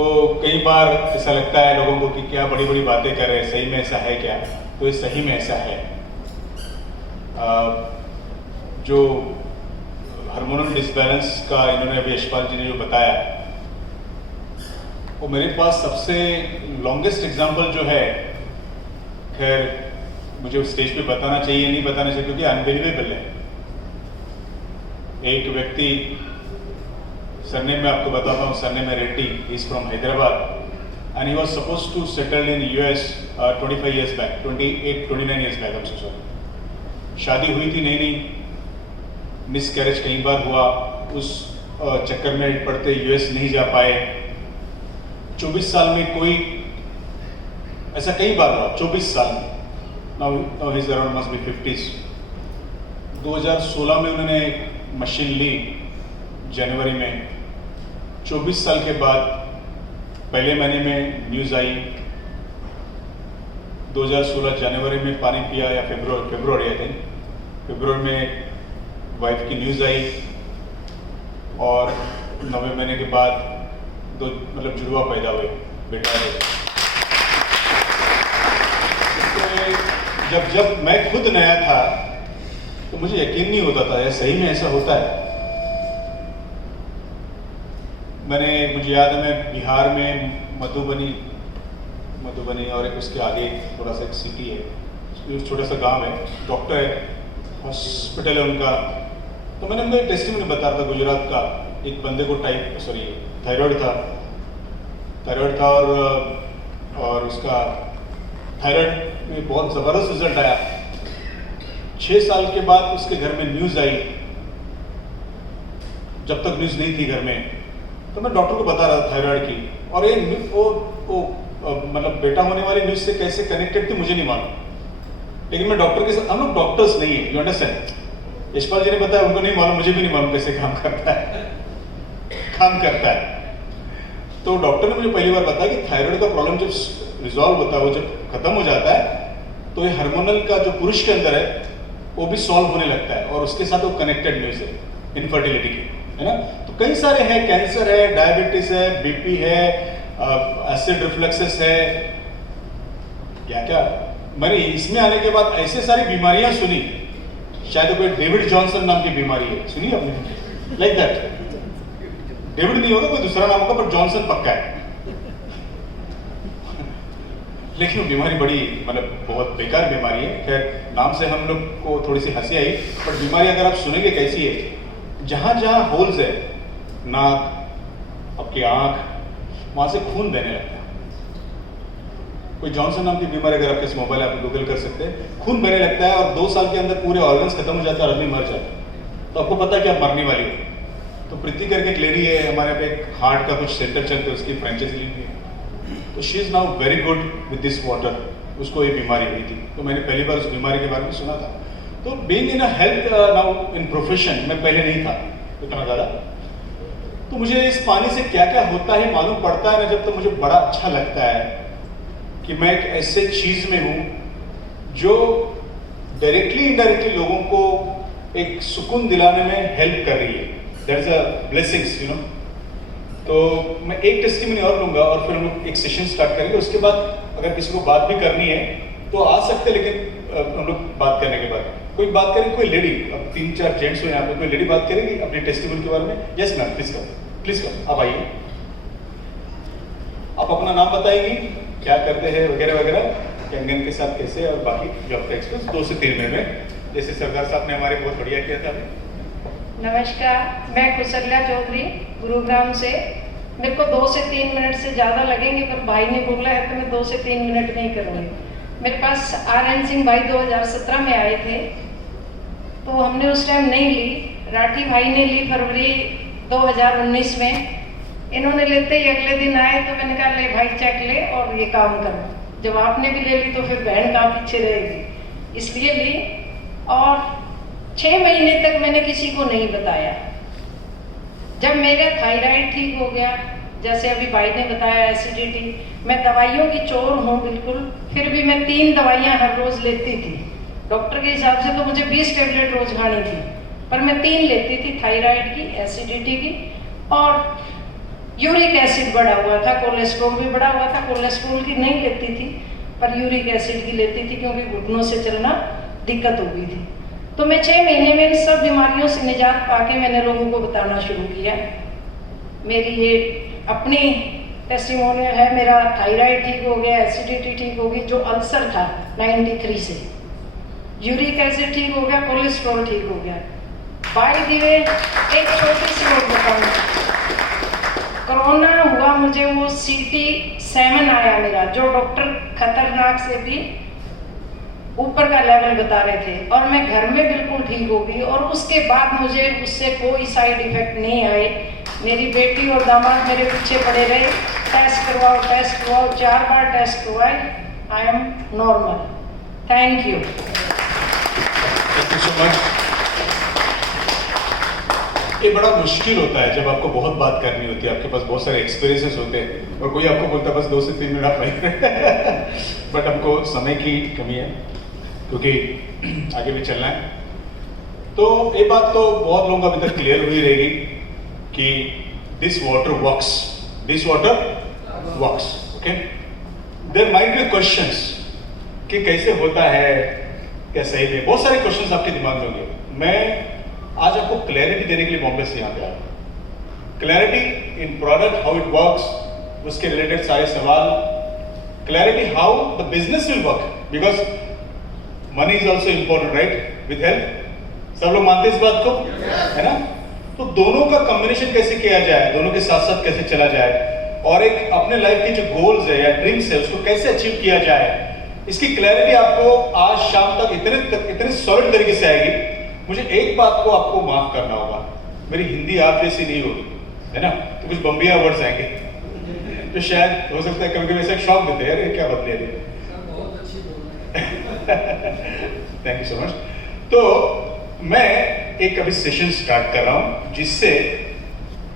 कई बार ऐसा लगता है लोगों को कि क्या बड़ी बड़ी बातें कर रहे हैं, सही में ऐसा है क्या? तो ये सही में ऐसा है। जो हार्मोनल डिसबैलेंस का इन्होंने अभी यशपाल जी ने जो बताया, वो मेरे पास सबसे लॉन्गेस्ट एग्जाम्पल जो है, खैर मुझे स्टेज पे बताना चाहिए नहीं बताना चाहिए क्योंकि अनबिलीवेबल है। एक व्यक्ति, सरनेम में आपको बताता हूँ, सरनेम है Reddy, is from Hyderabad and he was supposed to settle in US 25 years back, 29 years back. I'm so sorry। शादी हुई थी नई, मिस कैरेज कई बार हुआ, उस चक्कर में पड़ते यूएस नहीं जा पाए। 24 साल में कोई, ऐसा कई बार हुआ 24 साल में। Now he is around must be 50s। 2016 में उन्होंने मशीन ली जनवरी में। 24 साल के बाद पहले महीने में न्यूज़ आई, 2016 जनवरी में पानी पिया या फरवरी आई थिंक, फरवरी में वाइफ की न्यूज़ आई और 9वें महीने के बाद मतलब जुड़वा पैदा हुए, बेटा है। जब मैं खुद नया था तो मुझे यकीन नहीं होता था यार सही में ऐसा होता है। मुझे याद है, मैं बिहार में मधुबनी और एक उसके आगे थोड़ा सा एक सिटी है, छोटा सा गांव है, डॉक्टर है, हॉस्पिटल है उनका। तो मैंने उनको टेस्टिमोनी बताया था गुजरात का, एक बंदे को थायराइड था और उसका थायराइड में बहुत ज़बरदस्त रिजल्ट आया। 6 साल के बाद उसके घर में न्यूज़ आई, जब तक न्यूज़ नहीं थी घर में, तो मैं डॉक्टर को बता रहा था थायराइड की, और ये मतलब बेटा होने वाली न्यूज़ से कैसे कनेक्टेड थी मुझे नहीं मालूम, लेकिन मैं डॉक्टर के साथ, हम लोग डॉक्टर्स नहीं है, यू अंडरस्टैंड। यशपाल जी ने बताया, उनको नहीं मालूम, मुझे भी नहीं मालूम कैसे काम करता है। तो डॉक्टर ने मुझे पहली बार बताया कि थायराइड का प्रॉब्लम जब रिजॉल्व होता है, वो जब खत्म हो जाता है, तो ये हार्मोनल का जो पुरुष के अंदर है वो भी सॉल्व होने लगता है, और उसके साथ वो कनेक्टेड न्यूज़ है इनफर्टिलिटी की, है ना। तो कई सारे हैं, कैंसर है, डायबिटीज है, बीपी है, एसिड रिफ्लक्सेस है, क्या मैंने इसमें आने के बाद ऐसे सारी बीमारियां सुनी, शायद कोई डेविड जॉनसन नाम की बीमारी है, सुनी आपने? लाइक दैट, डेविड नहीं होगा, कोई दूसरा नाम होगा, पर जॉनसन पक्का है। लेकिन वो बीमारी बड़ी मतलब बहुत बेकार बीमारी है। खैर नाम से हम लोग को थोड़ी सी हंसी आई, पर बीमारी अगर आप सुनेंगे कैसी है, जहाँ जहाँ होल्स है, नाक, आपकी आँख, वहाँ से खून बहने लगता है। कोई जॉनसन नाम की बीमारी अगर आपके मोबाइल आप गूगल कर सकते हैं, खून बहने लगता है और 2 साल के अंदर पूरे ऑर्गन्स खत्म हो जाते हैं और आदमी मर जाता है। तो आपको पता है कि आप मरने वाली हो। तो प्रीति करके एक लेडी है हमारे पे, एक हार्ट का कुछ सेंटर चलते हैं, उसकी फ्रेंचाइजी ली हुई है, तो she is now very good with this water. उसको ये बीमारी हुई थी, तो मैंने पहली बार उस बीमारी के बारे में सुना था। तो being in a health now in profession, मैं पहले नहीं था इतना ज़्यादा, तो मुझे इस पानी से क्या क्या होता है मालूम पड़ता है ना, जब तो मुझे बड़ा अच्छा लगता है कि मैं एक ऐसे चीज़ में हूँ जो डायरेक्टली इनडायरेक्टली लोगों को एक सुकून दिलाने में हेल्प कर रही है। That is a blessings, you know. तो मैं एक टेस्टिमनी और लूँगा और फिर हम लोग एक सेशन स्टार्ट करेंगे। उसके बाद अगर किसी को बात भी करनी है तो आ सकते हैं, लेकिन हम लोग बात करने के बाद कोई बात करेंगे, कोई लेडी, अब 3-4 जेंट्स हो यहाँ पे, कोई लेडी बात करेगी अपने टेस्टिमनी के बारे में? यस मैम, प्लीज करो, आप आइए, आप अपना नाम बताएंगी, क्या करते हैं वगैरह वगैरह, कैंगन के साथ कैसे, और बाकी जो आपका एक्सपीरियंस 2 से 3 मिनट में, जैसे सरदार साहब ने हमारे बहुत बढ़िया किया था। नमस्कार, मैं कुशल्या चौधरी गुरुग्राम से। मेरे को 2 से 3 मिनट से ज़्यादा लगेंगे, पर भाई ने बोला है तो मैं 2 से 3 मिनट में ही करूँगी। मेरे पास RN सिंह भाई 2017 में आए थे, तो हमने उस टाइम नहीं ली, राठी भाई ने ली फरवरी 2019 में। इन्होंने लेते ही अगले दिन आए, तो मैंने कहा ले भाई चेक ले और ये काम करो। जब आपने भी ले ली तो फिर बहन कहाँ पीछे रहेगी, इसलिए ली। और 6 महीने तक मैंने किसी को नहीं बताया। जब मेरा थायराइड ठीक हो गया, जैसे अभी भाई ने बताया एसिडिटी, मैं दवाइयों की चोर हूँ बिल्कुल, फिर भी मैं 3 दवाइयाँ हर रोज लेती थी। डॉक्टर के हिसाब से तो मुझे 20 टेबलेट रोज खानी थी, पर मैं 3 लेती थी, थायराइड की, एसिडिटी की और यूरिक एसिड बढ़ा हुआ था, कोलेस्ट्रॉल भी बढ़ा हुआ था। कोलेस्ट्रॉल की नहीं लेती थी पर यूरिक एसिड की लेती थी क्योंकि घुटनों से चलना दिक्कत हो गई थी। तो मैं 6 महीने में इन सब बीमारियों से निजात पाके मैंने लोगों को बताना शुरू किया। मेरी ये अपनी टेस्टिमोनियल है, मेरा थायराइड ठीक हो गया, एसिडिटी ठीक हो गई, जो अल्सर था 93 से, यूरिक एसिड ठीक हो गया, कोलेस्ट्रॉल ठीक हो गया। बाय द वे एक छोटी सी बात बताऊँ, कोरोना हुआ मुझे, वो CT7 आया मेरा, जो डॉक्टर खतरनाक से भी ऊपर का लेवल बता रहे थे, और मैं घर में बिल्कुल ठीक हो गई और उसके बाद मुझे उससे कोई साइड इफेक्ट नहीं आए। मेरी बेटी और दामाद मेरे पीछे पड़े रहे, टेस्ट करवाओ 4 बार टेस्ट करवाए, I am normal. Thank you. Thank you so much. ये बड़ा मुश्किल होता है जब आपको बहुत बात करनी होती है, आपके पास बहुत सारे एक्सपीरियंसेस होते हैं और कोई आपको बोलता है बस 2 से 3 मिनट आप नहीं बट हमको समय की कमी है क्योंकि आगे भी चलना है। तो ये बात तो बहुत लोगों को अभी तक क्लियर हुई रहेगी कि this water works, okay. There might be questions कि कैसे होता है, क्या सही है, बहुत सारे क्वेश्चंस आपके दिमाग में होंगे। मैं आज आपको क्लैरिटी देने के लिए बॉम्बे से यहाँ पे आया। Clarity in product, how it works, उसके रिलेटेड सारे सवाल, clarity how the business will work, because money is also important, right, with help. सब लोग मानते हैं इस बात को, है ना? तो दोनों का कॉम्बिनेशन कैसे किया जाए, दोनों के साथ साथ कैसे चला जाए, और एक अपने लाइफ के जो गोल्स है या ड्रीम्स है उसको कैसे अचीव किया जाए, इसकी क्लैरिटी आपको आज शाम तक इतने सॉलिड तरीके से आएगी। मुझे एक बात को आपको माफ करना होगा, मेरी हिंदी आप जैसी नहीं होगी, है ना? तो कुछ बम्बिया वर्ड्स आएंगे तो शायद हो सकता है कभी कभी ऐसा शौक देते हैं, अरे क्या बदले रही। Thank you so much. तो मैं एक अभी सेशन स्टार्ट कर रहा हूं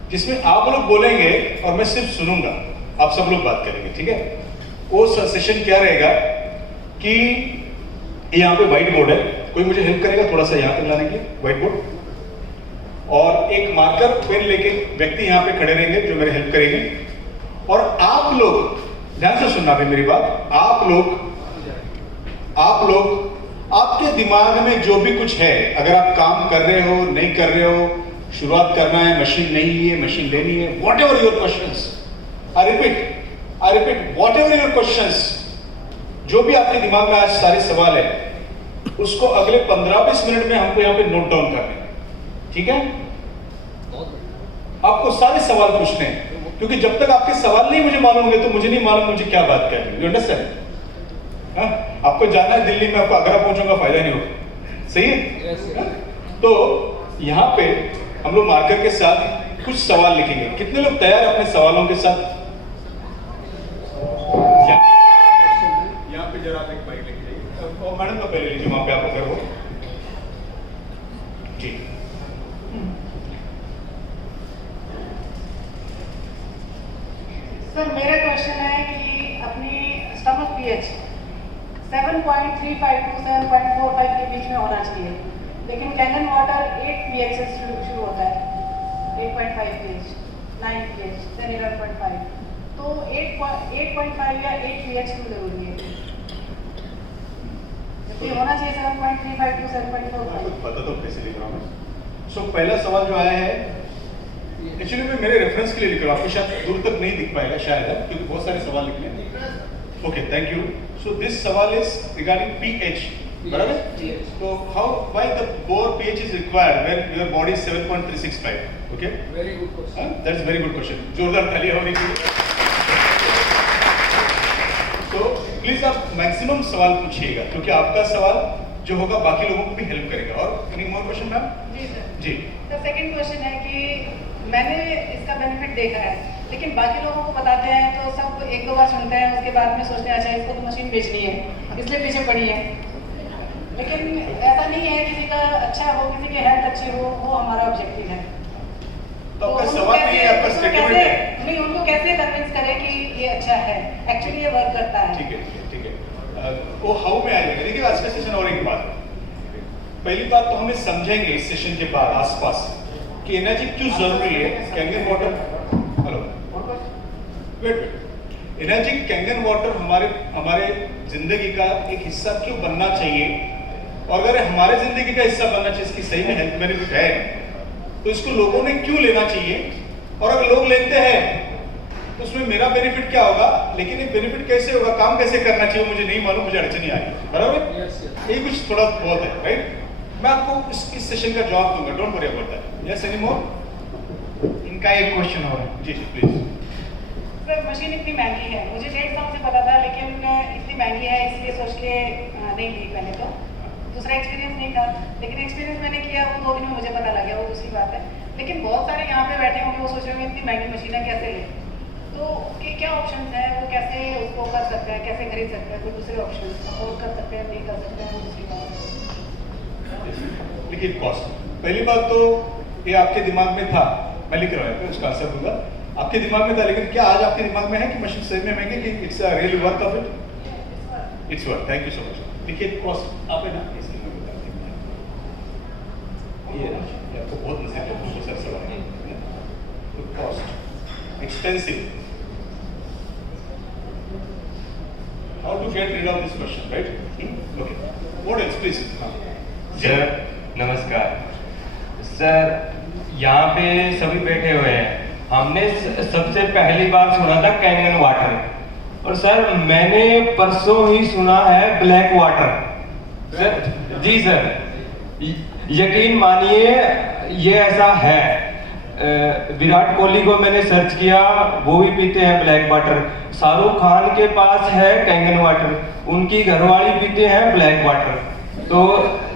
जिसमें आप लोग बोलेंगे और मैं सिर्फ सुनूंगा, आप सब लोग बात करेंगे, ठीक है? वो सेशन क्या रहेगा कि यहाँ पे व्हाइट बोर्ड है, कोई मुझे हेल्प करेगा थोड़ा सा यहाँ पे लाने के लिए व्हाइट बोर्ड, और एक मार्कर पेन लेके व्यक्ति यहाँ पे खड़े रहेंगे जो मेरे हेल्प करेंगे। और आप लोग ध्यान से सुनना भी मेरी बात, आप लोग आपके दिमाग में जो भी कुछ है, अगर आप काम कर रहे हो, नहीं कर रहे हो, शुरुआत करना है, मशीन नहीं है, मशीन लेनी है, what ever your questions, I repeat what ever your questions, जो भी आपके दिमाग में आज सारे सवाल है, उसको अगले 15-20 मिनट में हमको यहाँ पे नोट डाउन करना है, ठीक है? आपको सारे सवाल पूछने हैं, क्योंकि जब तक आपके सवाल नहीं मुझे मालूम होंगे तो मुझे नहीं मालूम मुझे क्या बात करनी है। You understand? आपको जाना है दिल्ली में, आपको आगरा पहुंचूंगा, फायदा नहीं होगा, सही है? तो यहाँ पे हम लोग मार्कर के साथ कुछ सवाल लिखेंगे। कितने लोग तैयार अपने सवालों के साथ? यहाँ पे जरा एक बाइक लिख लीजिए, और मैडम को पहले लीजिए, वहां पे आप अगर हो जी। सर मेरा क्वेश्चन है कि अपनी स्टमक pH 7.35 to 7.45 के बीच में होना चाहिए, लेकिन कैंगन वाटर 8 pH से शुरू होता है, 8.5 pH, 9 pH, then 11.5, तो 8.5 या 8 pH क्यों जरूरी है? जबकि होना चाहिए 7.35 to 7.45। पता तो कैसे लिख रहा हूँ। सो पहला सवाल जो आया है, एक्चुअली मैं मेरे रेफरेंस के लिए लिख रहा हूँ, आपको शायद दूर तक नहीं दिख पाएगा शायद, क्योंकि बहुत सारे सवाल लिखने हैं। Okay, thank you. So this सवाल इज रिगार्डिंग pH, बराबर? तो how why the bore pH is required when your body is 7.365? Okay, very good question, that's very good question, जोरदार तालियां होनी चाहिए। तो प्लीज आप मैक्सिमम सवाल पूछिएगा, क्योंकि आपका सवाल जो होगा बाकी लोगों को भी हेल्प करेगा। और एनी मोर क्वेश्चन मैम? जी सर। जी सर सेकंड क्वेश्चन है कि मैंने इसका बेनिफिट देखा है, लेकिन बाकी लोगों को बताते हैं तो सब 1-2 बार सुनते हैं, उसके बाद में सोचते हैं अच्छा इसको तो मशीन बेचनी है इसलिए पीछे पड़ी है, लेकिन ऐसा नहीं है। किसी का अच्छा हो, किसी की हेल्थ अच्छी हो, वो हमारा ऑब्जेक्टिव है। तो आपका सवाल नहीं है, आपका स्टेटमेंट है। नहीं, उनको कैसे कन्विंस करें कि ये अच्छा है, एक्चुअली ये वर्क करता है। ठीक है। वो हाउ में आएगा, देखिए आज का सेशन और एक बात, पहली बात तो हमें समझेंगे इस सेशन के बाद आसपास कि एनर्जी क्यों जरूरी है। Kangen water, hello wait, energy Kangen water हमारे जिंदगी का एक हिस्सा क्यों बनना चाहिए, और अगर हमारे जिंदगी का हिस्सा बनना चाहिए, इसकी सही में हेल्थ बेनिफिट है, तो इसको लोगों ने क्यों लेना चाहिए, और अगर लोग लेते हैं तो उसमें मेरा बेनिफिट क्या होगा, लेकिन ये बेनिफिट कैसे होगा, काम कैसे करना चाहिए मुझे नहीं मालूम, मुझे अड़चन नहीं आ रही, बराबर। ये कुछ थोड़ा बहुत है, राइट। मैं आपको इस सेशन का जवाब दूंगा, don't worry about that. Yes any more? इनका एक क्वेश्चन और है। जी जी प्लीज। सर मशीन इतनी महंगी है, मुझे 1.5 साल से पता था, लेकिन इतनी महंगी है इसलिए सोच के नहीं ली मैंने। तो दूसरा एक्सपीरियंस नहीं था, लेकिन एक्सपीरियंस मैंने किया वो 2 दिन में मुझे पता लग गया, वो दूसरी बात है। लेकिन बहुत सारे यहाँ पे बैठे होंगे, वो सोच रहे होंगे इतनी महंगी मशीन है कैसे ले, तो उसके क्या ऑप्शन है, वो कैसे उसको कर सकते हैं, कैसे खरीद सकते हैं, कोई दूसरे ऑप्शन अफोर्ड कर सकते हैं, नहीं कर सकते हैं, वो दूसरी बात है। देखिए कॉस्ट, पहली बात तो ये आपके दिमाग में था, मैं लिख रहा हूँ उसका आंसर दूंगा, आपके दिमाग में था, लेकिन क्या आज आपके दिमाग में है कि मशीन सही में महंगी, कि it's really worth of it? It's worth. Thank you so much. देखिए कॉस्ट आप है ना, ये आपको बहुत नसीब है सर सवाल है, तो cost expensive, how to get rid of this question, right? Okay, what else please? Sir नमस्कार सर, यहाँ पे सभी बैठे हुए हैं, हमने सबसे पहली बार सुना था कैंगन वाटर, और सर मैंने परसों ही सुना है ब्लैक वाटर। सर जी सर, यकीन मानिए ये ऐसा है। विराट कोहली को मैंने सर्च किया, वो भी पीते हैं ब्लैक वाटर। शाहरुख खान के पास है कैंगन वाटर, उनकी घरवाली पीते हैं ब्लैक वाटर। तो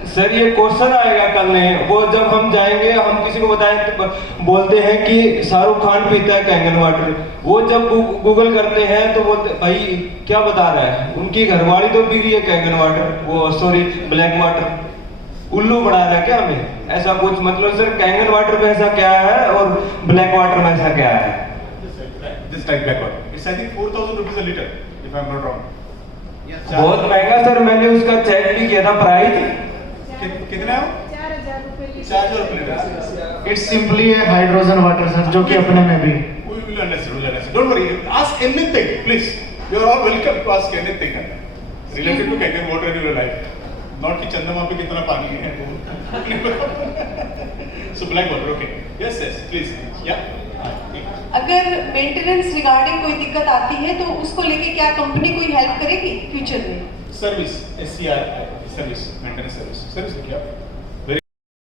सर ये क्वेश्चन आएगा कल में, वो जब हम जाएंगे हम किसी को बताएं तो बोलते हैं कि शाहरुख खान पीता है कैंगन वाटर, वो जब गूगल करते हैं तो बोलते भाई क्या बता रहा है, उनकी घरवाली तो पी रही है कैंगन वाटर, वो सॉरी ब्लैक वाटर। उल्लू बना रहा है क्या हमें, ऐसा कुछ मतलब सर कैंगन वाटर में ऐसा क्या है और ब्लैक वाटर में ऐसा क्या है? This type black water. It's I think 4,000 rupees a liter, if I'm not wrong. बहुत महंगा सर, मैंने उसका चेक भी किया था प्राइस। कितना है? 4,000 रुपये लीटर। इट्स सिंपली है हाइड्रोजन वाटर सर, जो कि अपने में भी। We will understand. Don't worry. Ask anything, please. You are all welcome to ask anything related to Kangen water in your life. Not कि चंद्रमा पे कितना पानी है वो। So black water, okay. Yes, please. Yeah. अगर मेंटेनेंस रिगार्डिंग कोई दिक्कत आती है तो उसको लेके क्या कंपनी कोई हेल्प करेगी फ्यूचर में? Service, SCR service, maintenance service है क्या?